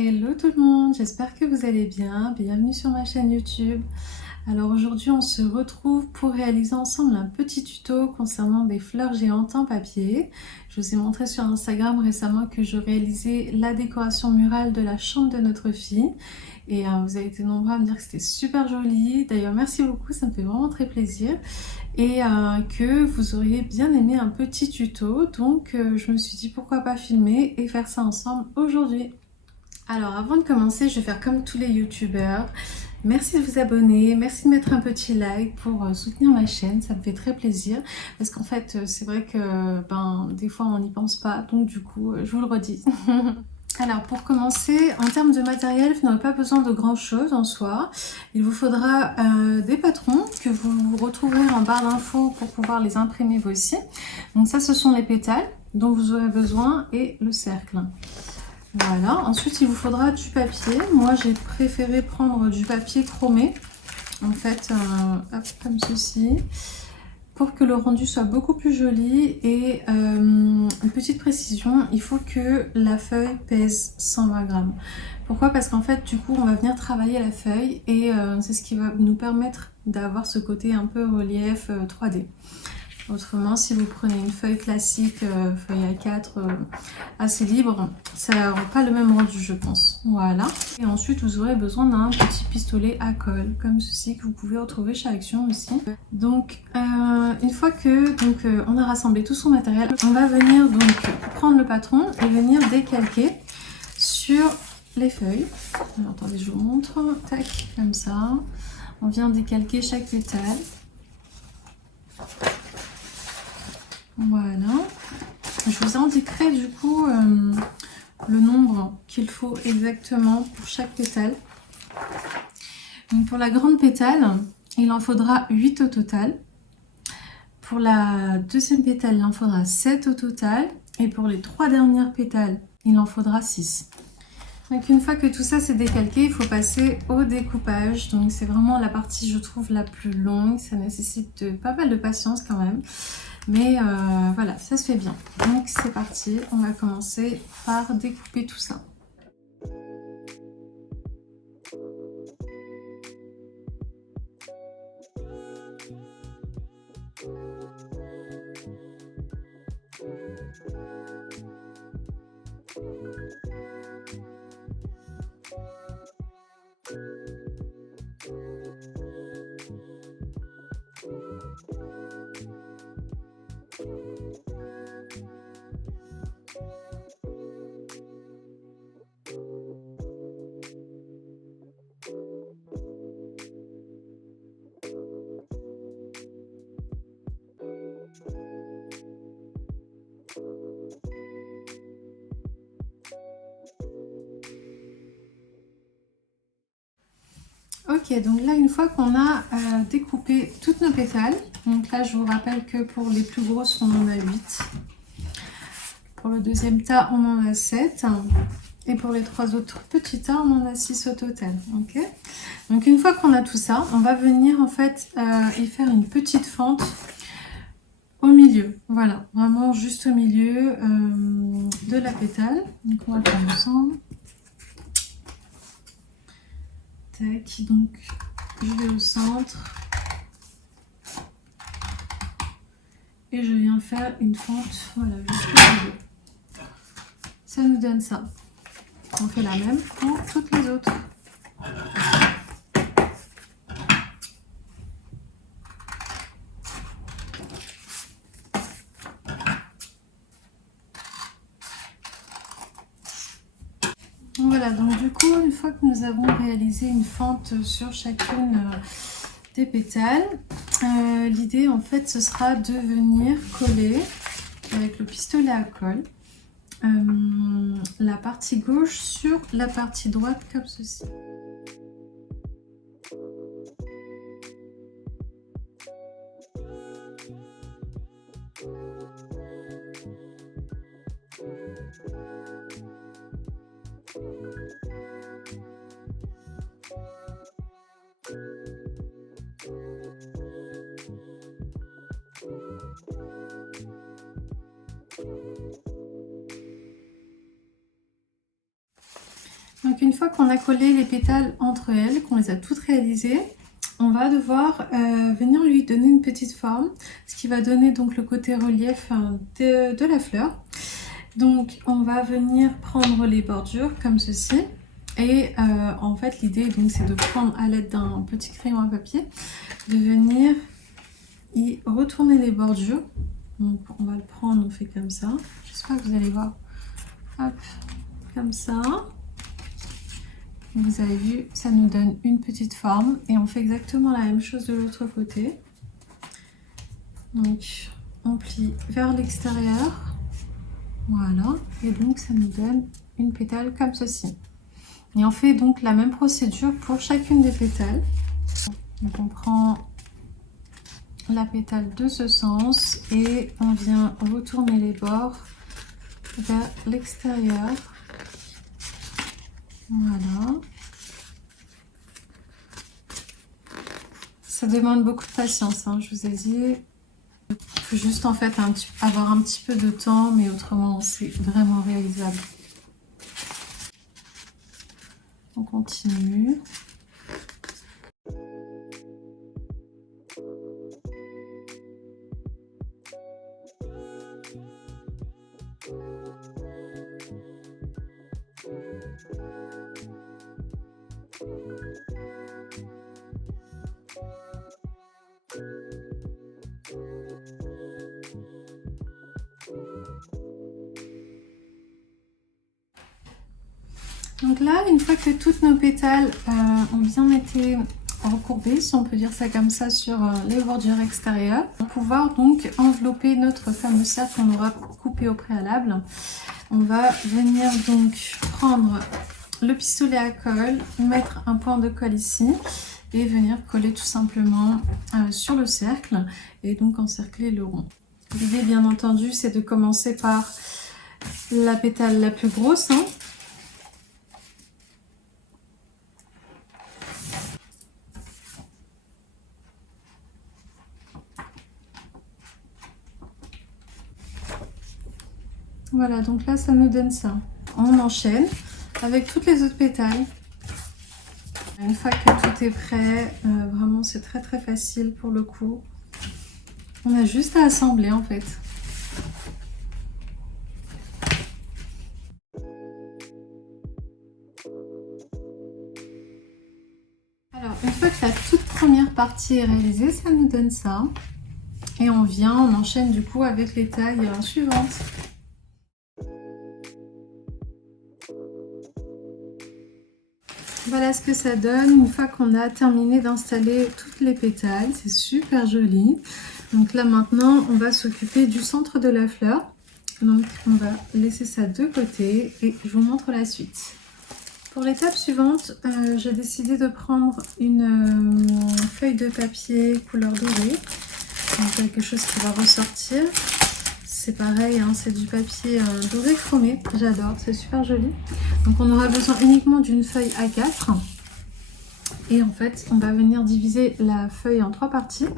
Hello tout le monde, j'espère que vous allez bien. Bienvenue sur ma chaîne YouTube. Alors aujourd'hui on se retrouve pour réaliser ensemble un petit tuto concernant des fleurs géantes en papier. Je vous ai montré sur Instagram récemment que je réalisais la décoration murale de la chambre de notre fille. Et vous avez été nombreux à me dire que c'était super joli. D'ailleurs merci beaucoup, ça me fait vraiment très plaisir. Et que vous auriez bien aimé un petit tuto. Donc je me suis dit pourquoi pas filmer et faire ça ensemble aujourd'hui. Alors avant de commencer, je vais faire comme tous les youtubeurs. Merci de vous abonner, merci de mettre un petit like pour soutenir ma chaîne, ça me fait très plaisir. Parce qu'en fait, c'est vrai que des fois on n'y pense pas, donc du coup, je vous le redis. Alors pour commencer, en termes de matériel, vous n'aurez pas besoin de grand chose en soi. Il vous faudra des patrons que vous retrouverez en barre d'infos pour pouvoir les imprimer vous aussi. Donc ça, ce sont les pétales dont vous aurez besoin et le cercle. Voilà, ensuite il vous faudra du papier. Moi j'ai préféré prendre du papier chromé, en fait, hop, comme ceci, pour que le rendu soit beaucoup plus joli. Et une petite précision, il faut que la feuille pèse 120 grammes. Pourquoi? Parce qu'en fait, du coup, on va venir travailler la feuille et c'est ce qui va nous permettre d'avoir ce côté un peu relief 3D. Autrement, si vous prenez une feuille classique, feuille A4, assez libre, ça n'aura pas le même rendu, je pense. Voilà. Et ensuite, vous aurez besoin d'un petit pistolet à colle, comme ceci, que vous pouvez retrouver chez Action aussi. Donc, une fois que on a rassemblé tout son matériel, on va venir donc prendre le patron et venir décalquer sur les feuilles. Alors, attendez, je vous montre. Tac, comme ça. On vient décalquer chaque pétale. Voilà. Je vous indiquerai du coup le nombre qu'il faut exactement pour chaque pétale. Donc pour la grande pétale, il en faudra 8 au total. Pour la deuxième pétale, il en faudra 7 au total. Et pour les 3 dernières pétales, il en faudra 6. Donc une fois que tout ça c'est décalqué, il faut passer au découpage. Donc c'est vraiment la partie, je trouve, la plus longue. Ça nécessite pas mal de patience quand même. Mais voilà, ça se fait bien. Donc c'est parti, on va commencer par découper tout ça. Ok, donc là, une fois qu'on a découpé toutes nos pétales, donc là, je vous rappelle que pour les plus grosses, on en a 8. Pour le deuxième tas, on en a 7. Et pour les 3 autres petits tas, on en a 6 au total. Ok. Donc une fois qu'on a tout ça, on va venir en fait y faire une petite fente au milieu. Voilà, vraiment juste au milieu de la pétale. Donc on va le faire ensemble. Tac, donc je vais au centre. Et je viens faire une fente, voilà, jusqu'au milieu. Ça nous donne ça. On fait la même pour toutes les autres. Voilà, donc du coup, une fois que nous avons réalisé une fente sur chacune des pétales, l'idée en fait ce sera de venir coller avec le pistolet à colle la partie gauche sur la partie droite comme ceci. Donc une fois qu'on a collé les pétales entre elles, qu'on les a toutes réalisées, on va devoir venir lui donner une petite forme, ce qui va donner donc le côté relief de la fleur. Donc on va venir prendre les bordures comme ceci. Et en fait l'idée donc c'est de prendre à l'aide d'un petit crayon à papier, de venir y retourner les bordures. Donc on va le prendre, on fait comme ça. J'espère que vous allez voir. Hop, comme ça. Vous avez vu, ça nous donne une petite forme et on fait exactement la même chose de l'autre côté. Donc on plie vers l'extérieur, voilà, et donc ça nous donne une pétale comme ceci. Et on fait donc la même procédure pour chacune des pétales. Donc on prend la pétale de ce sens et on vient retourner les bords vers l'extérieur. Voilà. Ça demande beaucoup de patience, hein, je vous ai dit. Il faut juste en fait avoir un petit peu de temps, mais autrement c'est vraiment réalisable. On continue. Donc là, une fois que toutes nos pétales ont bien été recourbés, si on peut dire ça comme ça, sur les bordures extérieures, on va pouvoir donc envelopper notre fameux cercle qu'on aura coupé au préalable. On va venir donc prendre le pistolet à colle, mettre un point de colle ici et venir coller tout simplement sur le cercle et donc encercler le rond. L'idée bien entendu c'est de commencer par la pétale la plus grosse, hein. Voilà, donc là ça nous donne ça. On enchaîne avec toutes les autres pétales. Une fois que tout est prêt, vraiment c'est très très facile pour le coup. On a juste à assembler en fait. Alors une fois que la toute première partie est réalisée, ça nous donne ça. Et on enchaîne du coup avec les tailles suivantes. Voilà ce que ça donne une fois qu'on a terminé d'installer toutes les pétales. C'est super joli. Donc là maintenant, on va s'occuper du centre de la fleur. Donc on va laisser ça de côté et je vous montre la suite. Pour l'étape suivante, j'ai décidé de prendre une feuille de papier couleur dorée. Donc quelque chose qui va ressortir. C'est pareil, hein, c'est du papier doré chromé. J'adore, c'est super joli. Donc on aura besoin uniquement d'une feuille A4. Et en fait, on va venir diviser la feuille en 3 parties.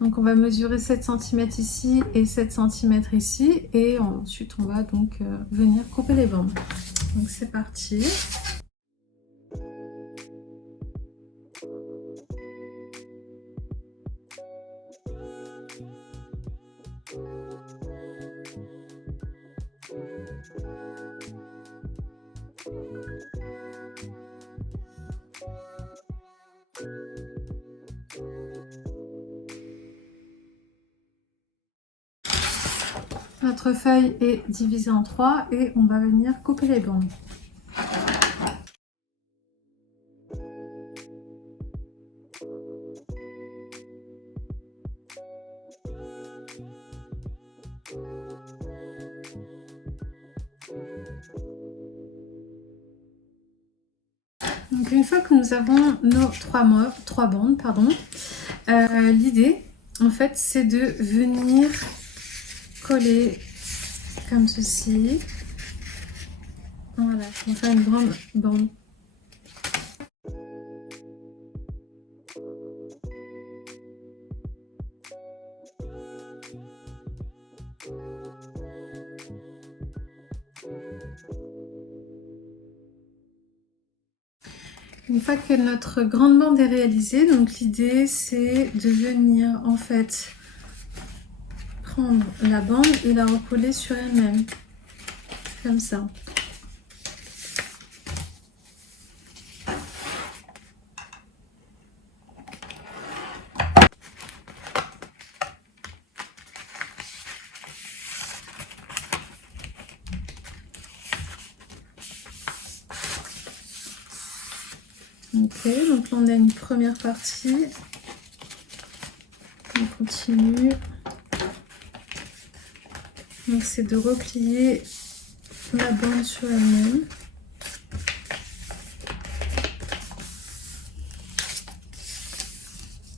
Donc on va mesurer 7 cm ici et 7 cm ici. Et ensuite, on va donc venir couper les bandes. Donc c'est parti. Notre feuille est divisée en 3 et on va venir couper les bandes. Donc une fois que nous avons nos 3 bandes, l'idée en fait c'est de venir coller comme ceci. Voilà, on va faire une grande bande. Une fois que notre grande bande est réalisée, donc l'idée c'est de venir en fait prendre la bande et la recoller sur elle-même, comme ça. Ok, donc là on a une première partie. On continue. Donc c'est de replier la bande sur elle-même.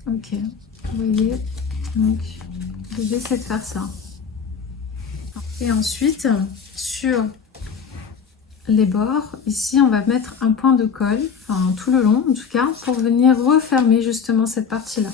Ok, vous voyez, donc l'idée c'est de faire ça. Et ensuite, sur les bords, ici on va mettre un point de colle, enfin tout le long en tout cas, pour venir refermer justement cette partie-là.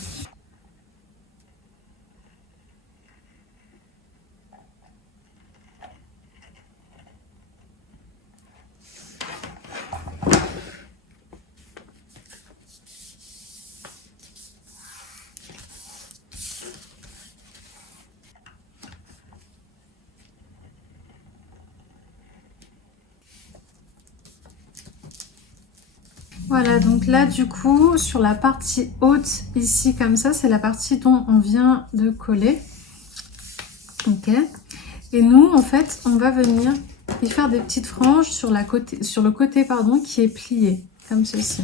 Voilà, donc là du coup sur la partie haute ici comme ça, c'est la partie dont on vient de coller. Ok, et nous en fait on va venir y faire des petites franges sur le côté pardon, qui est plié comme ceci,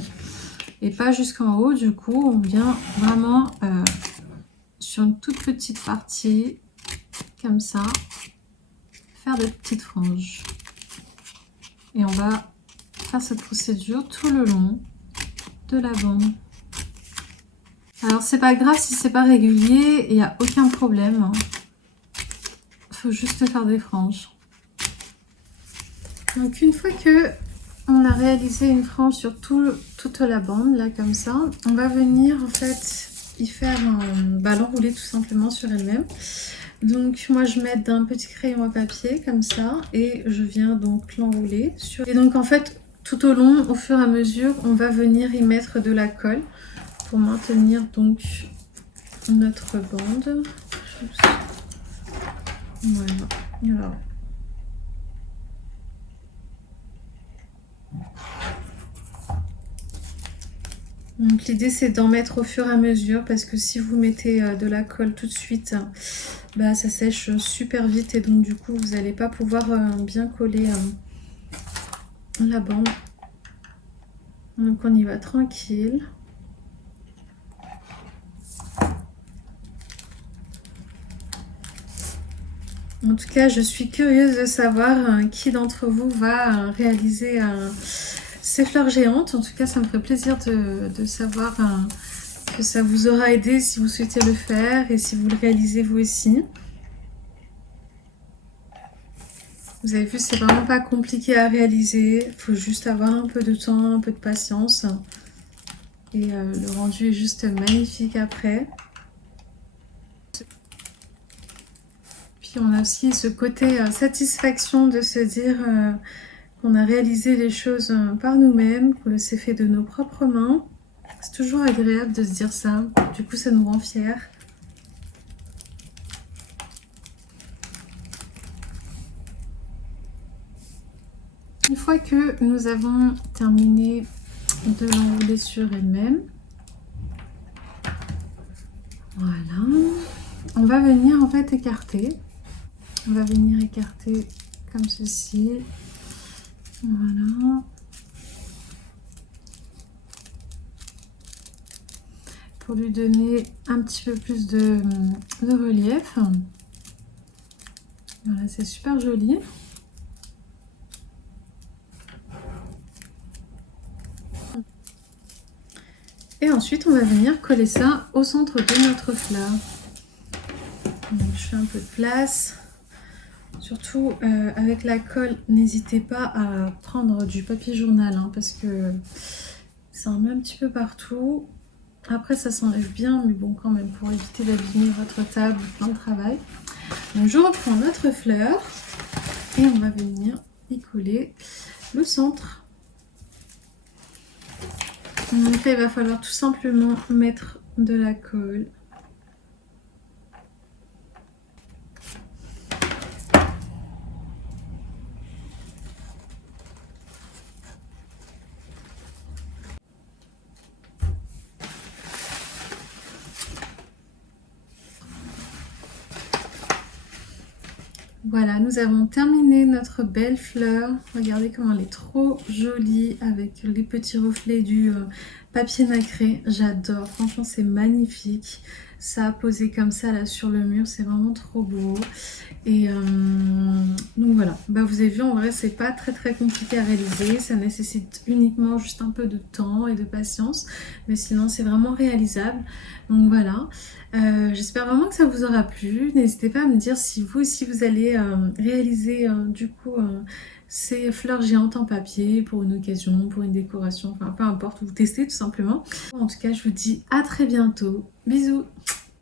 et pas jusqu'en haut. Du coup on vient vraiment sur une toute petite partie comme ça faire des petites franges, et on va faire cette procédure tout le long de la bande. Alors c'est pas grave si c'est pas régulier, il n'y a aucun problème, il faut juste faire des franges. Donc une fois que on a réalisé une frange sur toute la bande là comme ça, on va venir en fait y faire l'enrouler tout simplement sur elle-même. Donc moi je mets d'un petit crayon à papier comme ça et je viens donc l'enrouler sur. Et donc en fait tout au long, au fur et à mesure, on va venir y mettre de la colle pour maintenir donc notre bande. Voilà. Alors. Donc l'idée c'est d'en mettre au fur et à mesure, parce que si vous mettez de la colle tout de suite, bah, ça sèche super vite et donc du coup vous n'allez pas pouvoir bien coller la bande. Donc on y va tranquille. En tout cas, je suis curieuse de savoir qui d'entre vous va réaliser ces fleurs géantes. En tout cas, ça me ferait plaisir de savoir que ça vous aura aidé si vous souhaitez le faire et si vous le réalisez vous aussi. Vous avez vu, c'est vraiment pas compliqué à réaliser. Il faut juste avoir un peu de temps, un peu de patience. Et le rendu est juste magnifique après. Puis on a aussi ce côté satisfaction de se dire qu'on a réalisé les choses par nous-mêmes, que c'est fait de nos propres mains. C'est toujours agréable de se dire ça. Du coup, ça nous rend fiers. Une fois que nous avons terminé de l'enrouler sur elle-même, voilà, on va venir en fait écarter. On va venir écarter comme ceci. Voilà. Pour lui donner un petit peu plus de relief. Voilà, c'est super joli. Et ensuite, on va venir coller ça au centre de notre fleur. Donc, je fais un peu de place. Surtout avec la colle, n'hésitez pas à prendre du papier journal hein, parce que ça en met un petit peu partout. Après, ça s'enlève bien, mais bon, quand même, pour éviter d'abîmer votre table, plein de travail. Donc, je reprends notre fleur et on va venir y coller le centre. Donc là, il va falloir tout simplement mettre de la colle. Voilà, nous avons terminé notre belle fleur. Regardez comment elle est trop jolie avec les petits reflets du papier nacré. J'adore, franchement c'est magnifique. Ça a posé comme ça là sur le mur, c'est vraiment trop beau. Et donc voilà, bah, vous avez vu, en vrai c'est pas très compliqué à réaliser. Ça nécessite uniquement juste un peu de temps et de patience. Mais sinon c'est vraiment réalisable. Donc voilà. J'espère vraiment que ça vous aura plu. N'hésitez pas à me dire si vous aussi vous allez réaliser du coup ces fleurs géantes en papier pour une occasion, pour une décoration, enfin peu importe, vous testez tout simplement. En tout cas, je vous dis à très bientôt. Bisous!